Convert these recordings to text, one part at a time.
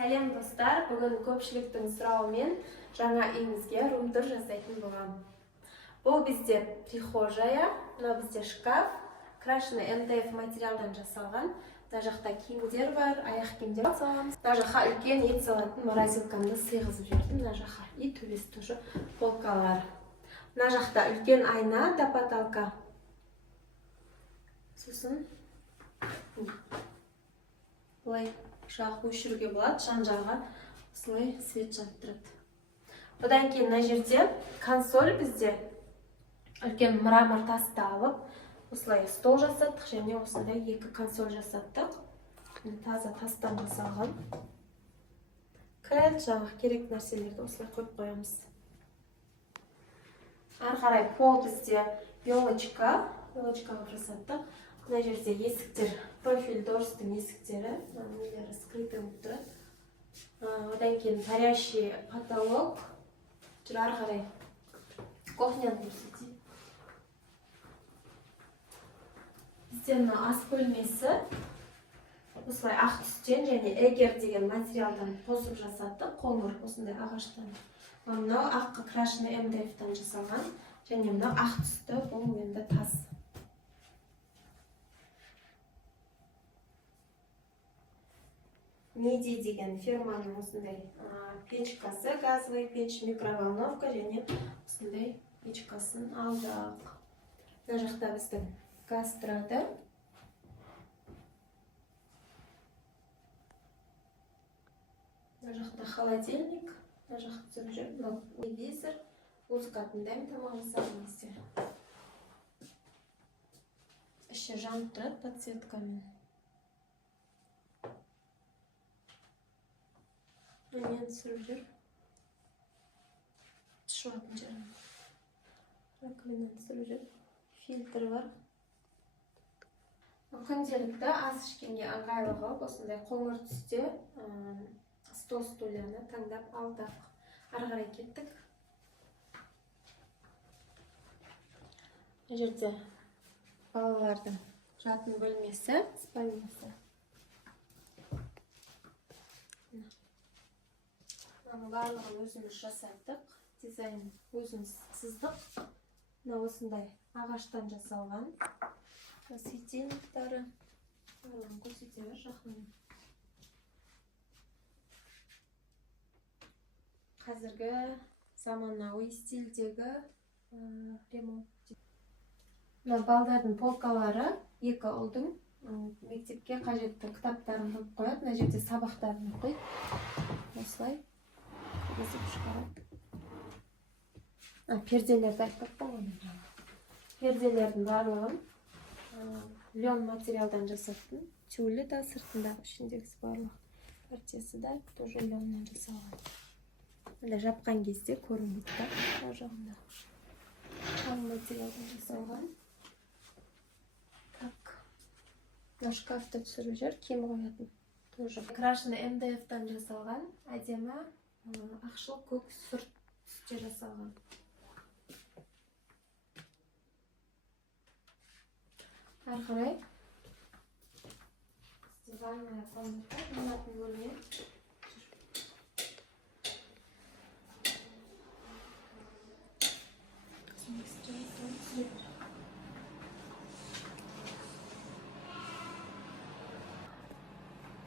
Сәлем достар, бүгін көпшіліктің сұрауымен жаңа үйімізге рум-тур жасайтын болам. Бұл бізде прихожая, мынау бізде шкаф, крашеный МДФ материалдан жасалған. Мына жақта киімдер бар, аяқ киімдер саламыз. Мына жаққа үлкен ет салатын морозилкамды сыйғызып жібердім. Мына жаққа и төбесі тоже полкалар. Мына жақта үлкен айна, тапа-талка. Сосын былай шақ өшіруге болады, жан-жағға осылай свет жанып тұрады. Одан кейін мына жерде консоль бізде үлкен мрамор тасты алып, осылай стол жасаттық, және осындай екі консоль жасаттық. Таза тастан жасалған. Кілт, жаңағы керек нәрселерді осылай қойып қоямыз. Ары қарай пол бізде елочкаға жасаттық. Мына жерде есіктер, профиль дорстың есіктері, нелері скрытый болып тұрады. Одан кейін парящий потолок. Жүр ары қарай кухняны көрсетейін. Бізде мына ас бөлмесі осылай ақ түстен және эгер деген материалдан қосып жасаттық, қоңыр осындай ағаштан. Мынау ақ крашеный МДФ-тан жасалған, және мынау ақ түсті, бұл енді тас. Меди деген фирманың осындай печкасы, газовый печ, микроволновка және осындай печкасын алдық. Мына жақта біздің газ тұрады. Мына жақта холодильник, мына жақта түсіп жүр, мынау телевизор, музыка тыңдаймын, тамағымызды істер. Іші жанып тұрады подсветкамен. Мен түсіріп жүр. Тұшылатын жерім. Раковинадан түсіріп жүр. Фильтр бар. Күнделікті ас ішкенге ыңғайлығы осындай қоңыр түсте стол стульяны таңдап алдық. Ары қарай кеттік. Бұл жерде балалардың жатын бөлмесі, спальнясы. Барлығын өзіміз жасаттық, дизайн өзіміз сыздық. Осындай ағаштан жасалған. Светильниктары барлығын көрсетемін жақын. Қазіргі заманауи стильдегі ремонт. Балдардың полкалары екі ұлдың мектепке қажетті кітаптарын қойып қояды. Мына жерде сабақтарын оқиды. Осылай перделерді айтпақ болғанын. Перделердің барлығын лен материалдан жасаттым. Тюлі да сыртындағы ішіндегісі барлық партиясы да тоже леннен жасалған. Жапқан кезде көрінбейді. Ол жағында қалың материалдан жасалған. Шкафты түсіріп жүр, киім қоятын. Крашеный МДФ-тан жасалған, әдемі ақшыл көк сұр түсте жасалған. Ары қарай ванная комната, жуынатын бөлме.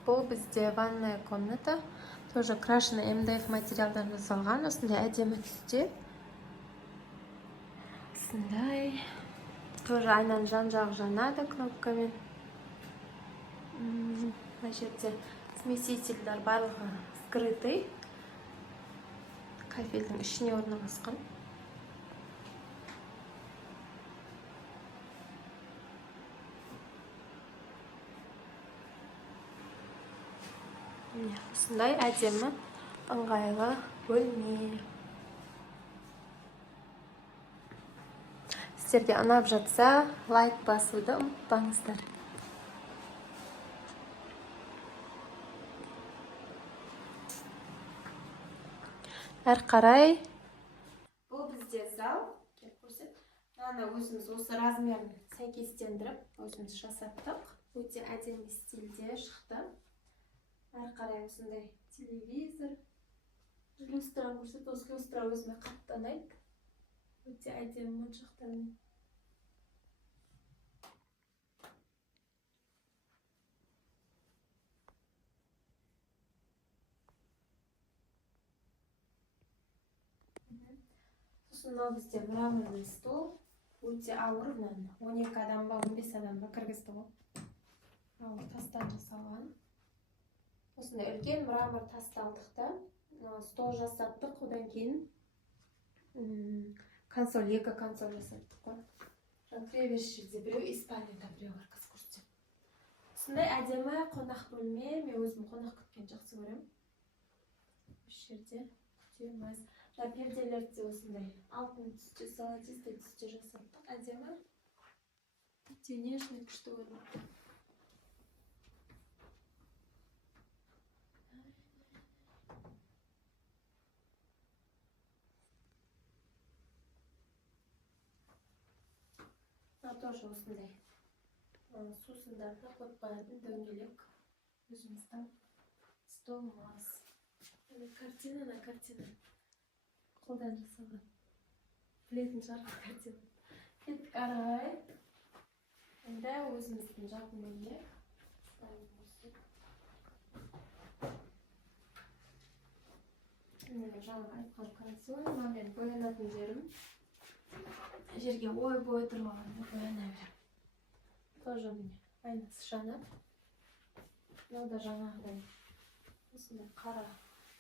Бұл бізде ванная комната. Тоже крашеный МДФ материалдан жасалған. Осындай әдемі түсте. Осындай. Тоже айнаның жан-жағы жанады кнопкамен. Мына жерде смесительдер барлығы скрытый. Кафельдің ішіне орналасқан. Осындай әдемі ыңғайлы бөлме. Сіздерге ұнап жатса, лайк басуды ұмытпаңыздар. Ары қарай. Бұл бізде зал. Ана өзіміз осы размерін сәйкестендіріп, өзіміз жасаттық. Өте әдемі стильде шықты. Ары қарай осындай телевизор, люстраны көрсетті. Осы люстра өзіме қатты ұнайды. Өте әдемі моншақтармен. Сосын мынау бізде мраморный стол. Өте ауыр, мынаны 12 адам ба 15 адам ба кіргізді ғой. Ауыр тастан жасалған. Осындай үлкен мрамор тасталдықта стол жасаттық. Одан кейін консоль, екі консоль жасаттық қой. Кіреберіс жерде біреу испанияда, біреу арқасы көрсетеді. Осындай әдемі қонақ бөлме. Мен өзім қонақ күткен жақсы көремін. Осы жерде күтеміз. Перделерді де осындай алтын түсте, золотистой түсте жасаттық. Әдемі. Өте нежный, күшті көрінеді. Тоже осындай сусындарды қойып қоятын дөңгелек өзіміздің столымыз. Картина. Қолдан жасалған. Білетін жарық картина. Кеттік ары қарай. Енді өзіміздің жатын бөлме. Жаңа айтқан консоль, мен боянатын жерім. Жерге ой-бой тұрмағанда бояна берем. Тоже міне айнасы жанып. Мынау да жаңағыдай осындай қара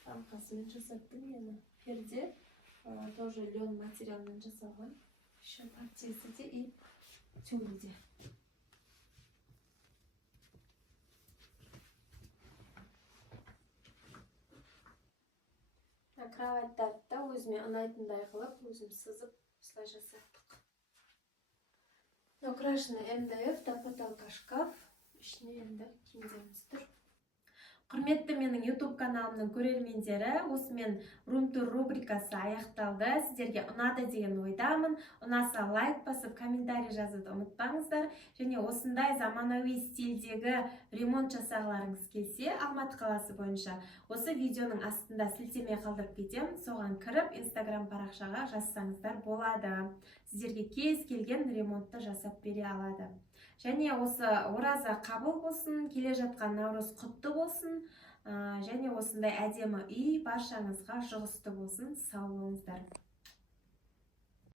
рамкасымен жасаттым мені. Перде тоже лен материалмен жасалған. Еще портьесі де и тюль де. Кроваттарды да өзіме ұнайтындай қылып, өзім сызып осылай жасаттық. Украшенный МДФ, до потолка шкаф. Ішіне енді киімдеріміз тұр. Құрметті менің YouTube каналымның көрермендері, осымен рум-тур рубрикасы аяқталды. Сіздерге ұнады деген ойдамын. Ұнаса лайк басып, комментарий жазуды ұмытпаңыздар. Және осындай заманауи стильдегі ремонт жасағыларыңыз келсе, Алматы қаласы бойынша осы видеоның астында сілтеме қалдырып кетем. Соған кіріп, Instagram парақшаға жазсаңыздар болады. Сіздерге кез келген ремонтты жасап бере алады. Және осы ораза қабыл болсын, келе жатқан наурыз құтты болсын, және осындай әдемі үй баршаңызға жұғысты болсын. Сау болыңыздар.